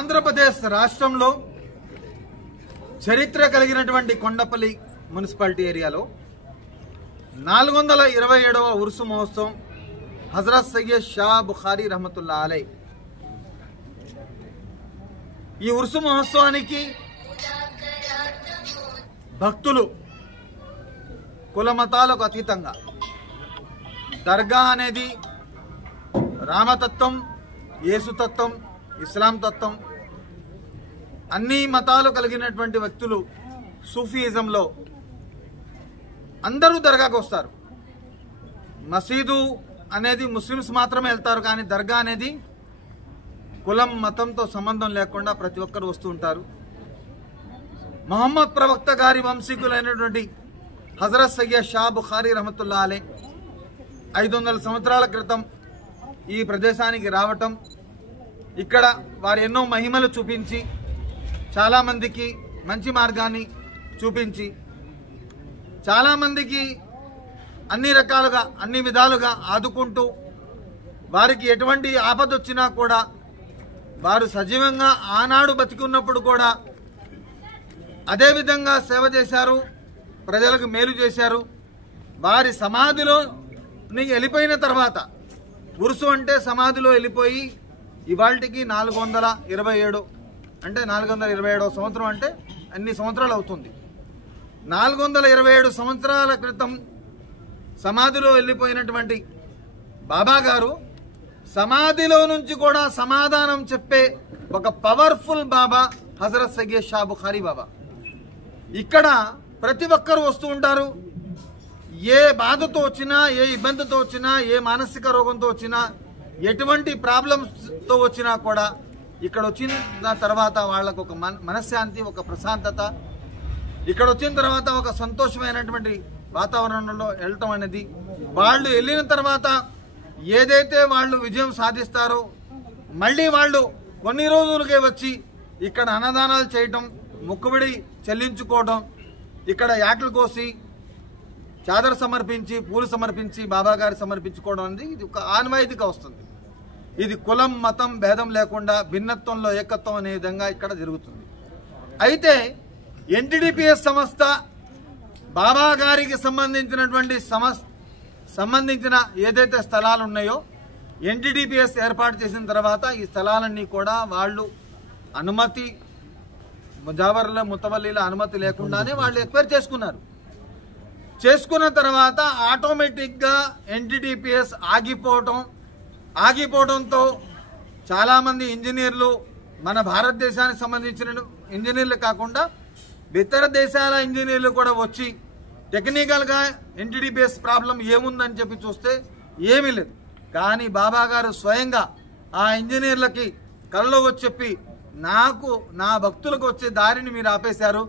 ఆంధ్రప్రదేశ్ రాష్ట్రంలో చరిత్ర కలిగినటువంటి కొండపల్లి మున్సిపాలిటీ ఏరియాలో 427వ ఉరుసు మహోత్సవం హజరత్ సయ్యద్ షా బుఖారీ రహమతుల్లా అలై. ఈ ఉరుసు మహోత్సవానికి భక్తులు కులమతాలకు అతీతంగా దర్గా అనేది రామతత్వం, యేసుతత్వం, ఇస్లాం తత్వం, అన్ని మతాలు కలిగినటువంటి వ్యక్తులు సూఫీయిజంలో అందరూ దర్గాకు వస్తారు. మసీదు అనేది ముస్లిమ్స్ మాత్రమే వెళ్తారు, కానీ దర్గా అనేది కులం మతంతో సంబంధం లేకుండా ప్రతి ఒక్కరు వస్తూ ఉంటారు. మొహమ్మద్ ప్రవక్త గారి వంశీకులైనటువంటి హజరత్ సయ్యద్ షా బుఖారీ రహమతుల్లా అలై 500 సంవత్సరాల క్రితం ఈ ప్రదేశానికి రావటం, ఇక్కడ వారు ఎన్నో మహిమలు చూపించి చాలామందికి మంచి మార్గాన్ని చూపించి చాలామందికి అన్ని రకాలుగా అన్ని విధాలుగా ఆదుకుంటూ వారికి ఎటువంటి ఆపద వచ్చినా కూడా వారు సజీవంగా ఆనాడు బతికున్నప్పుడు కూడా అదేవిధంగా సేవ చేశారు, ప్రజలకు మేలు చేశారు. వారి సమాధిలో వెళ్ళిపోయిన తర్వాత ఉరుసు అంటే సమాధిలో వెళ్ళిపోయి ఇవాళకి 427 అంటే 427వ సంవత్సరం అంటే అన్ని సంవత్సరాలు అవుతుంది. 427 సంవత్సరాల క్రితం సమాధిలో వెళ్ళిపోయినటువంటి బాబా గారు సమాధిలో నుంచి కూడా సమాధానం చెప్పే ఒక పవర్ఫుల్ బాబా హజరత్ సయ్యద్ షా బుఖారీ బాబా. ఇక్కడ ప్రతి ఒక్కరు వస్తూ ఉంటారు. ఏ బాధతో వచ్చినా, ఏ ఇబ్బందితో వచ్చినా, ఏ మానసిక రోగంతో వచ్చినా, ఎటువంటి ప్రాబ్లమ్స్తో వచ్చినా కూడా ఇక్కడ వచ్చిన తర్వాత వాళ్ళకు ఒక మనశ్శాంతి, ఒక ప్రశాంతత, ఇక్కడ వచ్చిన తర్వాత ఒక సంతోషమైనటువంటి వాతావరణంలో వెళ్ళటం అనేది, వాళ్ళు వెళ్ళిన తర్వాత ఏదైతే వాళ్ళు విజయం సాధిస్తారో మళ్ళీ వాళ్ళు కొన్ని రోజులకే వచ్చి ఇక్కడ అన్నదానాలు చేయటం, మొక్కుబడి చెల్లించుకోవడం, ఇక్కడ యాటలు కోసి చాదర సమర్పించి, పూలు సమర్పించి, బాబా గారి సమర్పించుకోవడం అనేది ఇది ఒక ఆనవాయితీగా వస్తుంది. ఇది కులం మతం భేదం లేకుండా భిన్నత్వంలో ఏకత్వం అనే విధంగా ఇక్కడ జరుగుతుంది. అయితే ఎన్టీడీపీఎస్ సంస్థ బాబా గారికి సంబంధించిన ఏదైతే స్థలాలు ఉన్నాయో ఎన్టీడీపీఎస్ ఏర్పాటు చేసిన తర్వాత ఈ స్థలాలన్నీ కూడా వాళ్ళు అనుమతి, ముజావర్ల ముతవల్లీల అనుమతి లేకుండానే వాళ్ళు ఎక్వైర్ చేసుకున్న తర్వాత ఆటోమేటిక్గా ఎన్టీడీపీఎస్ ఆగిపోవడంతో చాలామంది ఇంజనీర్లు, మన భారతదేశానికి సంబంధించిన ఇంజనీర్లు కాకుండా ఇతర దేశాల ఇంజనీర్లు కూడా వచ్చి టెక్నికల్గా ఎన్టీడీపీఎస్ ప్రాబ్లం ఏముందని చెప్పి చూస్తే ఏమీ లేదు. కానీ బాబా గారు స్వయంగా ఆ ఇంజనీర్లకి కళ్ళలో వచ్చి చెప్పి, నాకు నా భక్తులకు వచ్చే దారిని మీరు ఆపేశారు,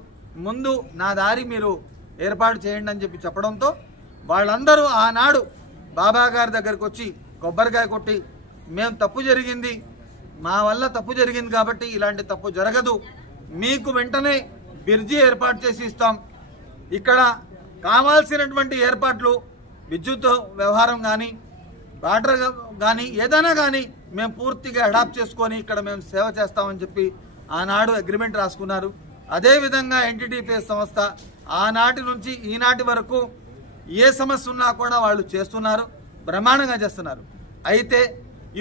ముందు నా దారి మీరు ఏర్పాటు చేయండి అని చెప్పి చెప్పడంతో వాళ్ళందరూ ఆనాడు బాబా గారి దగ్గరకు వచ్చి కొబ్బరికాయ కొట్టి, మేము తప్పు జరిగింది, మా వల్ల తప్పు జరిగింది కాబట్టి ఇలాంటి తప్పు జరగదు, మీకు వెంటనే బ్రిడ్జి ఏర్పాటు చేసి ఇస్తాం, ఇక్కడ కావాల్సినటువంటి ఏర్పాట్లు విద్యుత్ వ్యవహారం కానీ వాటర్ కానీ ఏదైనా కానీ మేము పూర్తిగా అడాప్ట్ చేసుకొని ఇక్కడ మేము సేవ చేస్తామని చెప్పి ఆనాడు అగ్రిమెంట్ రాసుకున్నారు. అదేవిధంగా ఎన్టీడీపీఎస్ సంస్థ ఆనాటి నుంచి ఈనాటి వరకు ఏ సమస్య ఉన్నా కూడా వాళ్ళు చేస్తున్నారు, బ్రహ్మాండంగా చేస్తున్నారు. అయితే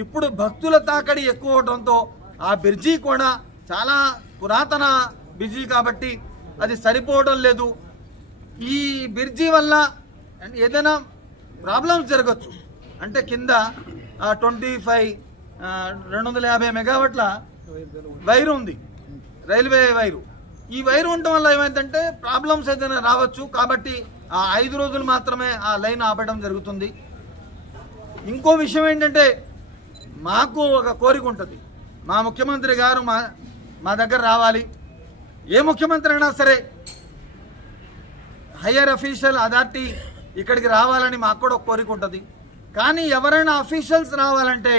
ఇప్పుడు భక్తుల తాకడి ఎక్కువ అవడంతో ఆ బ్రిడ్జి కూడా చాలా పురాతన బ్రిడ్జి కాబట్టి అది సరిపోవడం లేదు. ఈ బ్రిడ్జి వల్ల ఏదైనా ప్రాబ్లమ్స్ జరగచ్చు. అంటే కింద 250 మెగావాట్ల వైరు ఉంది, రైల్వే వైరు. ఈ వైరు ఉండటం వల్ల ఏమైందంటే ప్రాబ్లమ్స్ ఏదైనా రావచ్చు. కాబట్టి ఆ 5 రోజులు మాత్రమే ఆ లైన్ ఆపడం జరుగుతుంది. ఇంకో విషయం ఏంటంటే మాకు ఒక కోరిక ఉంటుంది, మా ముఖ్యమంత్రి గారు మా దగ్గర రావాలి. ఏ ముఖ్యమంత్రి అయినా సరే హయ్యర్ అఫీషియల్ అథారిటీ ఇక్కడికి రావాలని మాకు కూడా ఒక కోరిక ఉంటుంది. కానీ ఎవరైనా అఫీషియల్స్ రావాలంటే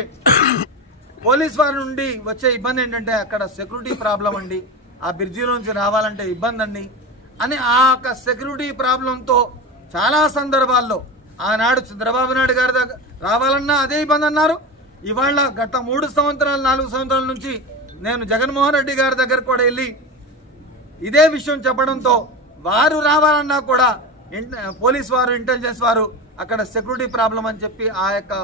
పోలీస్ వారి నుండి వచ్చే ఇబ్బంది ఏంటంటే అక్కడ సెక్యూరిటీ ప్రాబ్లం అండి, ఆ బ్రిడ్జిలోంచి రావాలంటే ఇబ్బంది అండి అని ఆ యొక్క సెక్యూరిటీ ప్రాబ్లంతో చాలా సందర్భాల్లో ఆనాడు చంద్రబాబు నాయుడు గారి దగ్గర రావాలన్నా అదే ఇబ్బంది అన్నారు. ఇవాళ గత 3 సంవత్సరాలు 4 సంవత్సరాల నుంచి నేను జగన్మోహన్ రెడ్డి గారి దగ్గర కూడా వెళ్ళి ఇదే విషయం చెప్పడంతో వారు రావాలన్నా కూడా పోలీస్ వారు, ఇంటెలిజెన్స్ వారు అక్కడ సెక్యూరిటీ ప్రాబ్లం అని చెప్పి ఆ యొక్క